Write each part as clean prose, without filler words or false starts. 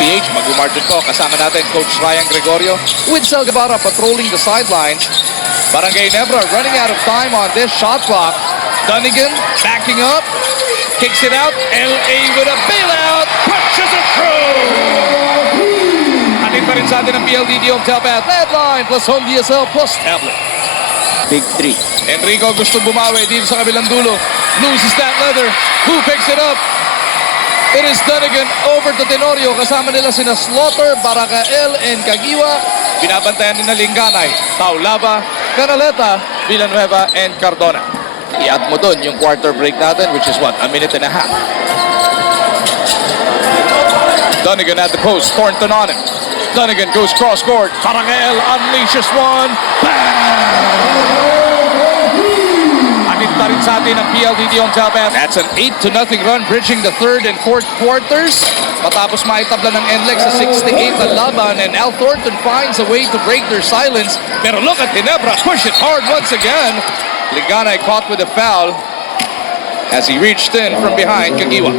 PH, mag-umargin ko. Kasama natin Coach Ryan Gregorio with Sal Guevara patrolling the sidelines. Barangay Ginebra running out of time on this shot clock. Dunnigan backing up, kicks it out. LA with a bailout, punches it through. Atin pa rin sa atin ang PLDT Home Telpath Headline plus Home DSL plus tablet. Big three. Enrico gusto bumawi dito sa kabilang dulo. Loses that leather. Who picks it up? It is Dunnigan over to Tenorio. Kasama nila sina Slaughter, BRGY, and Kagiwa. Binabantayan nila Linganay, Taulava, Canaleta, Villanueva, and Cardona. I-add mo doon yung quarter break natin, which is what? A minute and a half. Dunnigan at the post. Thornton on him. Dunnigan goes cross-court. BRGY unleashes one. Bang! Pa rin sa atin ang PLDT Home Telpath. That's an 8-0 run bridging the third and fourth quarters. Matapos maitabla ng NLEX sa 68 na laban, and Al Thornton finds a way to break their silence. Pero look at Ginebra, push it hard once again. Liganay caught with a foul as he reached in from behind Kagiwa.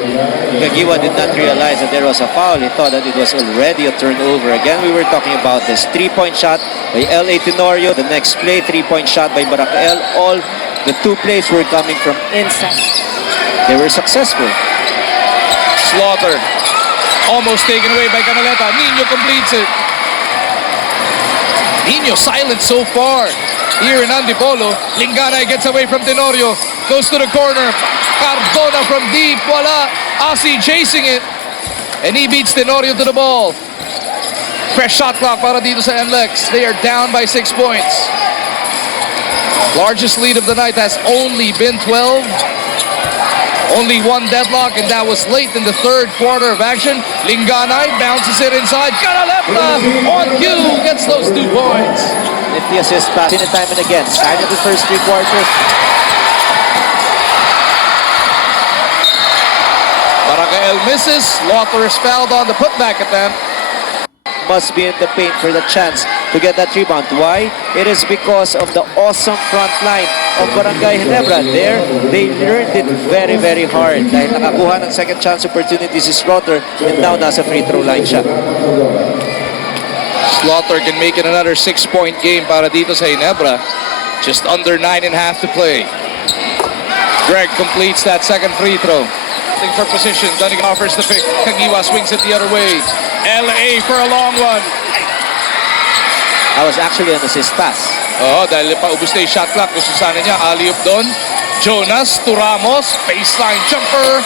Kagiwa did not realize that there was a foul. He thought that it was already a turnover. Again, we were talking about this 3-point shot by LA Tenorio. The next play, 3-point shot by BRGY. All the two plays were coming from inside. They were successful. Slaughter almost taken away by Canaleta. Nino completes it. Nino silent so far here in Antipolo. Linganay gets away from Tenorio. Goes to the corner. Cardona from deep. Wala. Asi chasing it. And he beats Tenorio to the ball. Fresh shot clock para dito sa NLEX. They are down by 6 points. Largest lead of the night has only been 12. Only one deadlock, and that was late in the third quarter of action. Linganay bounces it inside. Canaleta on cue gets those 2 points. Nifty assist pass in time and again. Started the first 3 quarters. BRGY misses. Slaughter is fouled on the putback attempt. Must be in the paint for the chance to get that rebound. Why? It is because of the awesome front line of Barangay Ginebra. There, they learned it very, very hard. Dahil nakakuha ng second chance opportunity si Slaughter, and now nasa free throw line siya. Slaughter can make it another 6-point game para dito sa Ginebra. Just under 9.5 to play. Greg completes that second free throw. For position, Dunnigan offers the pick. Kagiwa swings it the other way. LA for a long one. That was actually an assist pass. Oh, dahil paubos na yung shot clock. Gusto sana niya, alley-oop doon. Jonas to Ramos, baseline jumper.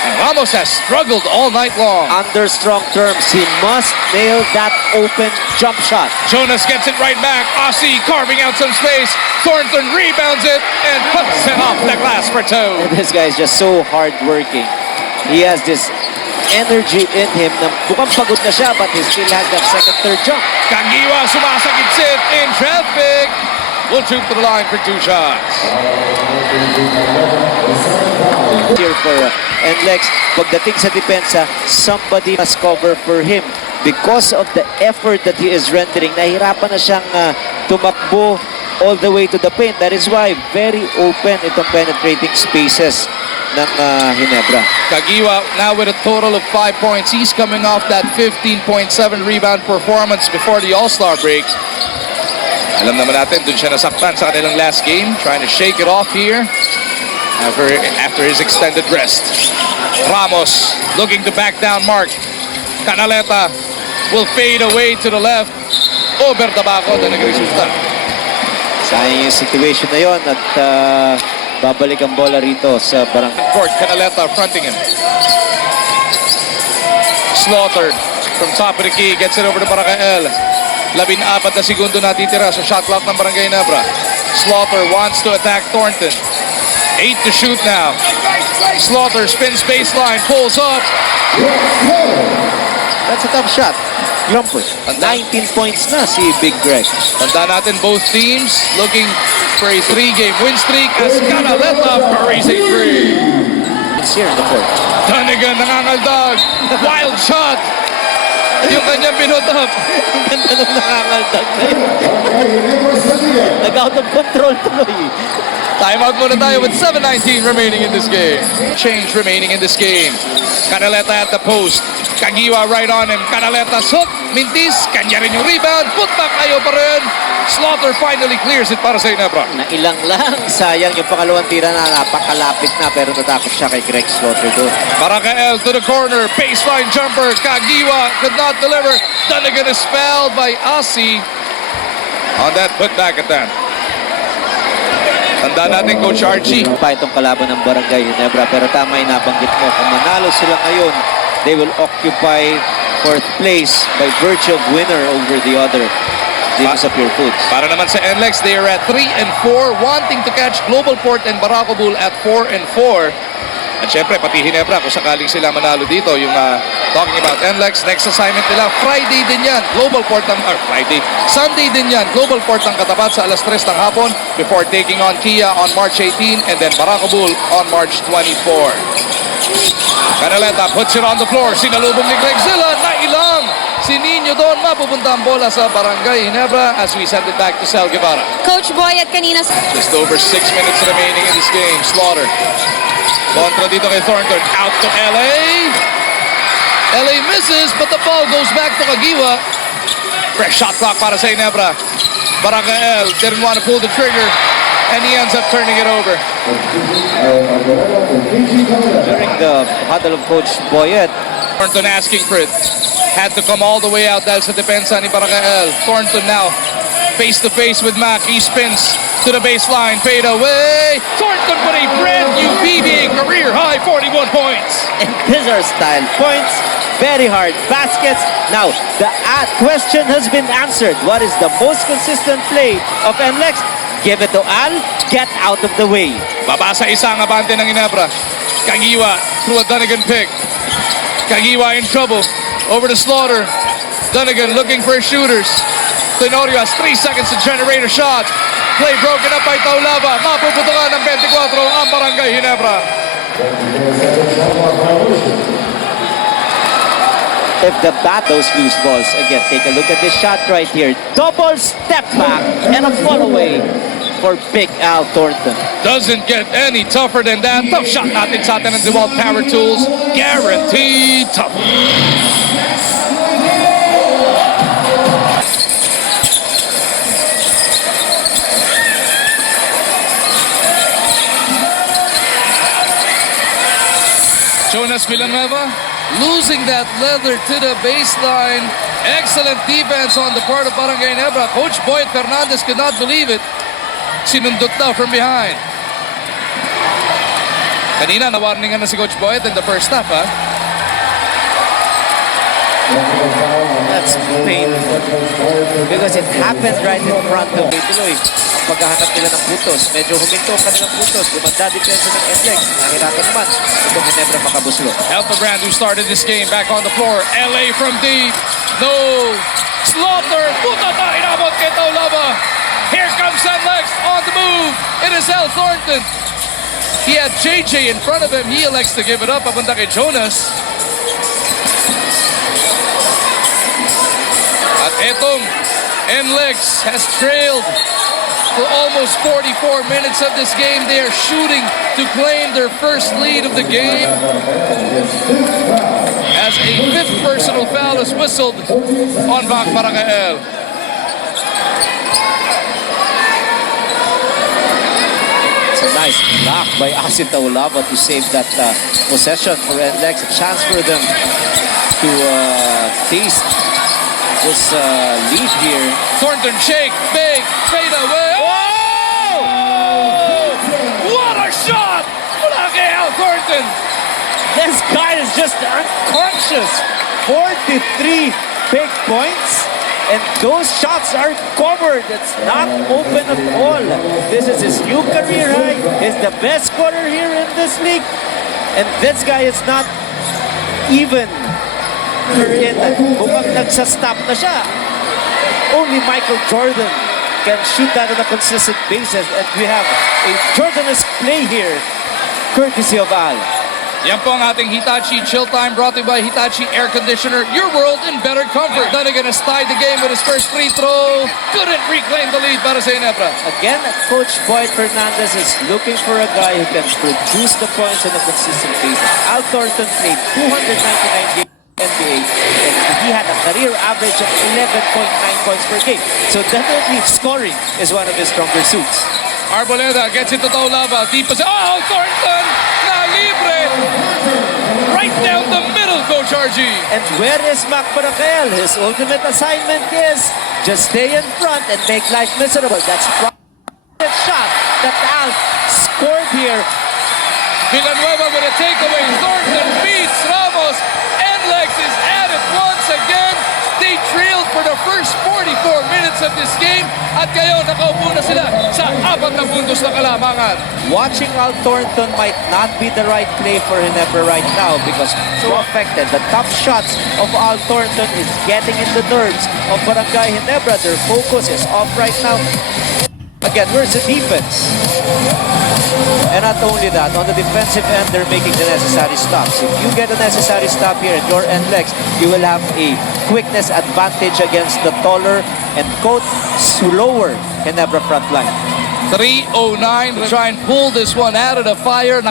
And Ramos has struggled all night long. Under strong terms, he must nail that open jump shot. Jonas gets it right back. Aussie carving out some space. Thornton rebounds it and puts it off the glass for 2. This guy is just so hard-working. He has this energy in him na bukang pagod na siya, but he still has that second, third jump. Kagiwa sumasagit-sit in traffic. Will shoot to the line for 2 shots. Here for NLEX, pagdating sa depensa, somebody must cover for him. Because of the effort that he is rendering, nahirapan na siyang tumakbo all the way to the paint. That is why very open itong penetrating spaces ng Ginebra. Kagiwa now with a total of 5 points. He's coming off that 15.7 rebound performance before the All-Star break. Alam naman natin, dun siya nasaktan sa kanilang last game. Trying to shake it off here after his extended rest. Ramos looking to back down Mark. Canaleta will fade away to the left. Over Tabaco na nagresulta. Sayang yung situation na yon at babalik ang bola rito sa Barangay. Court, Canaleta fronting him. Slaughter from top of the key gets it over to BRGY. 14 na segundo natitira sa shot clock ng Barangay Ginebra. Slaughter wants to attack Thornton. 8 to shoot now. Slaughter spins baseline, pulls up. That's a tough shot. Jumper. 19 points na si Big Greg. Tanda natin both teams looking for a 3-game win streak as Canaleta buries a 3. It's here in the court. Dunnigan nangangaldag. Wild shot. Yung kanyang pinutap. Ang ganda nung nangangaldag na yun. Nag-out of control tuloy. Timeout muna tayo with 7:19 remaining in this game. Change remaining in this game. Canaleta at the post. Kagiwa right on him. Canaleta's hook. Mintis. Kanya rin yung rebound. Putback ayaw pa rin. Slaughter finally clears it para sa Ginebra. Nailang lang. Sayang yung pangalawang tira na napakalapit na pero natakot siya kay Greg Slaughter doon. BRGY to the corner. Baseline jumper. Kagiwa could not deliver. Dunnigan is fouled by Asi on that putback attempt. Tandaan natin, Coach Archie. Pa itong kalaban ng Barangay Ginebra pero tama yung nabanggit mo. Kung manalo sila ngayon, they will occupy fourth place by virtue of winner over the other. Dito sa Pure Foods. Para naman sa NLEX, they are at 3-4, wanting to catch Global Port and Baracobul at 4-4. At syempre, pati Ginebra, kung sakaling sila manalo dito, yung talking about NLEX, next assignment nila, Friday din yan, Global Port ang, Sunday din yan, Global Port ang katapat sa alas 3 ng hapon before taking on Kia on March 18 and then Baracobul on March 24. Canaleta puts it on the floor, sinalubong ni Greg Zilla, nailang! Si Nino doon, mapupunta ang bola sa Barangay Ginebra as we send it back to Sal Guevara. Coach Boy at kanina. Just over 6 minutes remaining in this game. Slaughter. Kontra dito kay Thornton. Out to LA. LA misses, but the ball goes back to Kagiwa. Fresh shot clock para sa Ginebra. BRGY didn't want to pull the trigger, and he ends up turning it over. During the huddle of Coach Boyet, Thornton asking for it. Had to come all the way out dahil sa depensa ni BRGY. Thornton now face-to-face with Mac. He spins to the baseline. Fade away. Thornton with a brand new PBA career-high 41 points. and these are style points, very hard baskets. Now, the question has been answered. What is the most consistent play of NLEX? Give it to Al, get out of the way. Baba sa isa ang abante ng Ginebra. Kagiwa through a Dunnigan pick. Kagiwa in trouble. Over to Slaughter. Dunnigan looking for his shooters. Tenorio has 3 seconds to generate a shot. Play broken up by Taulava. Mapuputukan ng 24 ang Barangay Ginebra. If the bat those loose balls, again, take a look at this shot right here. Double step back and a fall away for Big Al Thornton. Doesn't get any tougher than that. Tough shot natin sa atin ng DeWalt Power Tools. Guaranteed tough. Jonas Villanueva losing that leather to the baseline. Excellent defense on the part of Barangay Ginebra. Coach Boyd Fernandez could not believe it. Sinundot daw from behind. Kanina, nawarningan na si Coach Boyd in the first half, ha? That's painful because it happened right in front of Tuloy. Ang paghahanap nila ng putos, medyo huminto ang kanilang putos. Gumanda depensa ng NLEX. Nahirapan naman itong Ginebra makabuslo. Elfabrand, who started this game, back on the floor. LA from deep. No. Slaughter. Puta pa. Inabot kay Taulava. Here comes NLEX on the move. It is Al Thornton. He had JJ in front of him. He elects to give it up. Papunta kay Jonas. At etong NLEX has trailed for almost 44 minutes of this game. They are shooting to claim their first lead of the game. As a 5th personal foul is whistled on BRGY. It's a nice block by Asin Taulava to save that possession for NLEX. A chance for them to taste this lead here. Thornton shake, big, fade away. Oh! What a shot! Mula kay Al Thornton. This guy is just unconscious. 43 big points. And those shots are covered. It's not open at all. This is his new career high. He's the best scorer here in this league. And this guy is not even in. Mukhang nagsastop na siya. Only Michael Jordan can shoot that on a consistent basis. And we have a Jordan-esque play here, courtesy of Al. Yan po ang ating Hitachi Chill Time brought to you by Hitachi Air Conditioner. Your world in better comfort. Dunnigan has tied the game with his first free throw. Couldn't reclaim the lead para sa Ginebra. Again, Coach Boyd Fernandez is looking for a guy who can produce the points on a consistent basis. Al Thornton played 299 games in the NBA and he had a career average of 11.9 points per game. So definitely scoring is one of his stronger suits. Arboleda gets into Taulava. Deep position. Oh, Thornton! Na libre! Right down the middle, Coach RG. And where is Mac Parakel? His ultimate assignment is just stay in front and make life miserable. That's the shot that Al scored here. Villanueva with a takeaway. Thornton beats Ramos. NLEX is at it once again. They trailed for the first 44 minutes of this game at ngayon nakaupo na sila sa 4 na puntos na kalamangan. Watching Al Thornton might not be the right play for Ginebra right now because so affected. The tough shots of Al Thornton is getting in the nerves of Barangay Ginebra. Their focus is off right now. Again, where's the defense? And not only that, on the defensive end, they're making the necessary stops. If you get a necessary stop here at your NLEX, you will have a quickness advantage against the taller and slower Ginebra front line. 3:09 to try and pull this one out of the fire.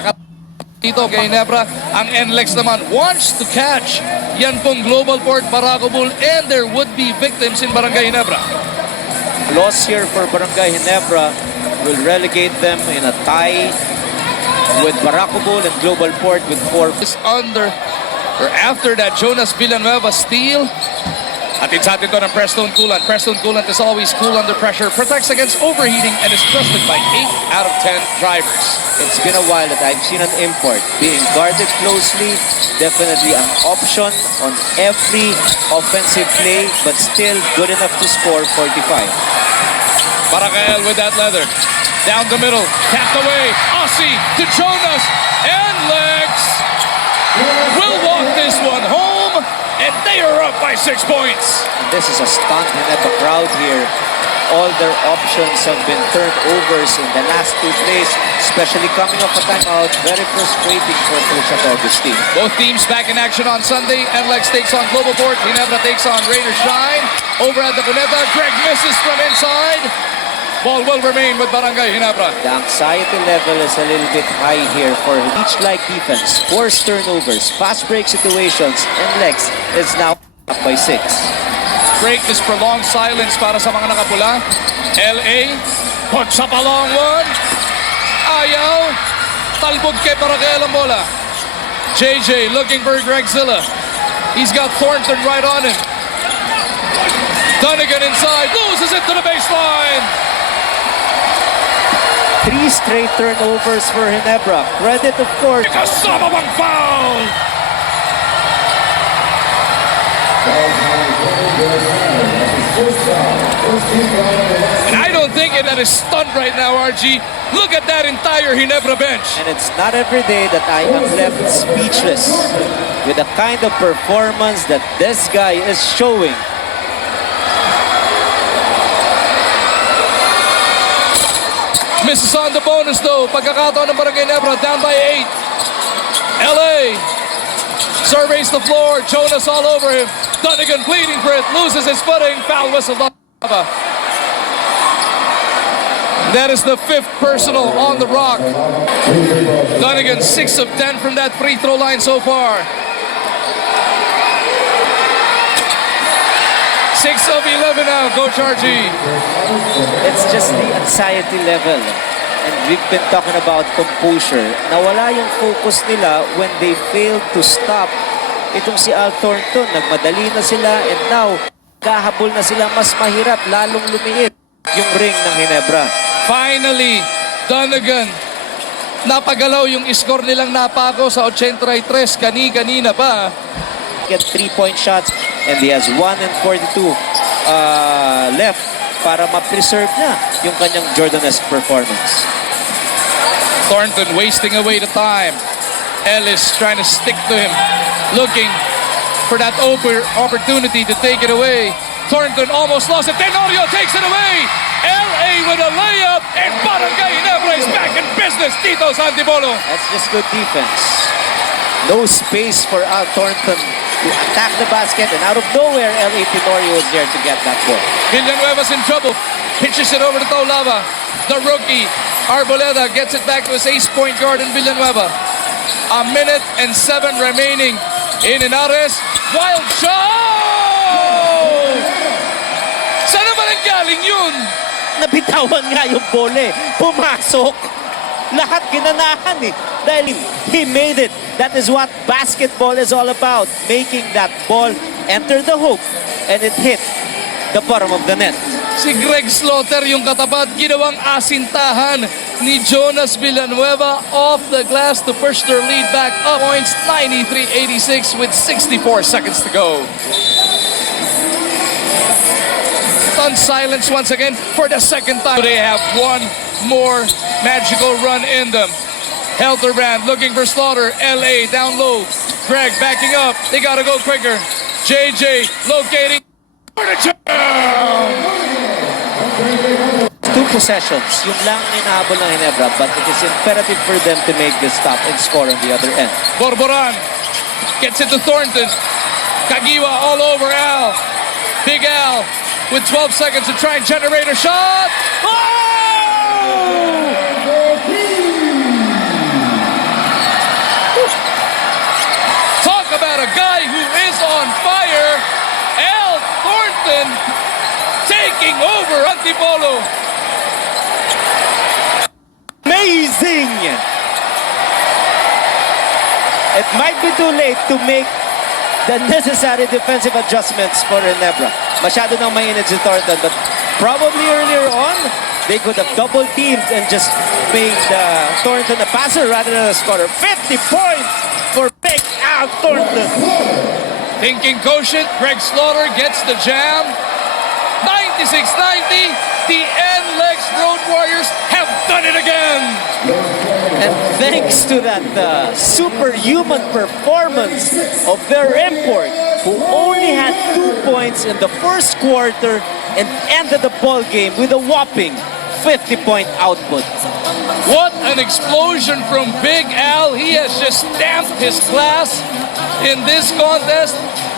Dito kay Ginebra, ang NLEX naman wants to catch yan pong Global Port, Barako Bull, and their would-be victims in Barangay Ginebra. Loss here for Barangay Ginebra will relegate them in a tie with Barako Bull and Global Port with 4. Under or after that Jonas Villanueva steal. Atin sa atin to ng Preston Coolant. Preston Coolant is always cool under pressure, protects against overheating, and is trusted by 8 out of 10 drivers. It's been a while that I've seen an import being guarded closely. Definitely an option on every offensive play, but still good enough to score 45. Barakael with that leather. Down the middle, tapped away. Aussie to Jonas. NLEX will walk this one home, and they are up by 6 points. This is a stunt Ginebra crowd here. All their options have been turned overs in the last 2 plays, especially coming off a timeout. Very frustrating for Coach Augustine. Both teams back in action on Sunday. NLEX takes on Global Port. Ginebra takes on Rain or Shine. Over at the Cuneta, Greg misses from inside. Ball will remain with Barangay Ginebra. The anxiety level is a little bit high here for each-like defense. Forced turnovers, fast break situations, and NLEX is now up by 6. Break this prolonged silence para sa mga nakapula. LA puts up a long one. Ayaw. Talbog kay Barangay ang bola. JJ looking for Gregzilla. He's got Thornton right on him. Dunnigan inside, loses it to the baseline. 3 straight turnovers for Ginebra. Credit, of course. Kasama bang foul? And I don't think that is stunned right now, RG. Look at that entire Ginebra bench. And it's not every day that I am left speechless with the kind of performance that this guy is showing. Misses on the bonus though. Pagkakataon ng Barangay Ginebra down by 8. LA surveys the floor. Jonas all over him. Dunnigan pleading for it. Loses his footing. Foul whistle. That is the 5th personal on the Rock. Dunnigan 6 of 10 from that free throw line so far. 6 of 11 now, Coach RG. It's just the anxiety level. And we've been talking about composure. Nawala yung focus nila when they failed to stop. Itong si Al Thornton, nagmadali na sila, and now, kahabol na sila, mas mahirap, lalong lumiit yung ring ng Ginebra. Finally, Dunnigan. Napagalaw yung score nilang napako sa 83. Kanina pa. Get 3-point shots, and he has 1 and 42 left para ma-preserve niya yung kanyang Jordanesque performance. Thornton wasting away the time. Ellis trying to stick to him, looking for that opportunity to take it away. Thornton almost lost it. Tenorio takes it away. LA with a layup, and Barangay Ginebra is back in business. Tito Santibolo. That's just good defense. No space for Thornton to attack the basket, and out of nowhere, L.A. Tenorio was there to get that ball. Villanueva's in trouble. Pitches it over to Taulava. The rookie, Arboleda, gets it back to his ace point guard in Villanueva. 1:07 remaining in Henares. Wild shot! Saan naman ang galing yun? Nabitawan nga yung ball eh. Pumasok. Lahat ginanahan eh. Dahil he made it. That is what basketball is all about. Making that ball enter the hoop. And it hit the bottom of the net. Si Greg Slaughter yung katapat, ginawang asintahan ni Jonas Villanueva off the glass to push their lead back up. Points 93-86 with 64 seconds to go. On silence once again for the second time. They have one more magical run in them. Helterbrand looking for Slaughter. LA down low. Greg backing up. They gotta go quicker. JJ locating. Two possessions. Yung lang inahabol ng Ginebra, but it is imperative for them to make this stop and score on the other end. Borboran gets it to Thornton. Kagiwa all over Al. Big Al with 12 seconds to try and generate a shot. Oh! Talk about a guy who is on fire. Al Thornton taking over Antipolo. Amazing! It might be too late to make the necessary defensive adjustments for Ginebra. Masyado nang mainit si Thornton, but probably earlier on, they could have double teamed and just made Thornton a passer rather than a scorer. 50 points for Big Al Thornton. Thinking quotient, Greg Slaughter gets the jam. 96-90, the NLEX Road Warriors have done it again. And thanks to that superhuman performance of their import, who only had 2 points in the first quarter and ended the ball game with a whopping 50-point output. What an explosion from Big Al. He has just stamped his class in this contest.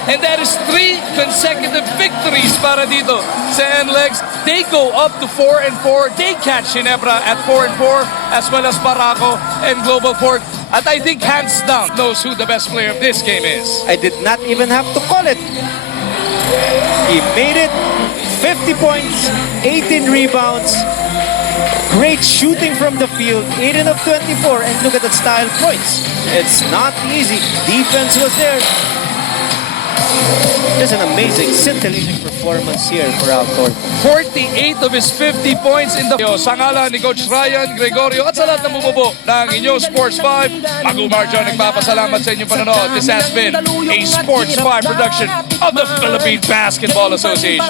And that is 3 consecutive victories para dito sa NLEX. They go up to 4-4. They catch Ginebra at 4-4, as well as Barako and Global Port. At I think hands down knows who the best player of this game is. I did not even have to call it. He made it. 50 points, 18 rebounds. Great shooting from the field, 18 of 24. And look at the style points. It's not easy. Defense was there. Just an amazing, scintillating performance here for Al Thornton. 48 of his 50 points in the... Sa ngalan ni Coach Ryan Gregorio at sa lahat ng bumubo ng inyong Sports 5, Mag-Umar John nagpapasalamat sa inyong panonood. This has been a Sports 5 production of the Philippine Basketball Association.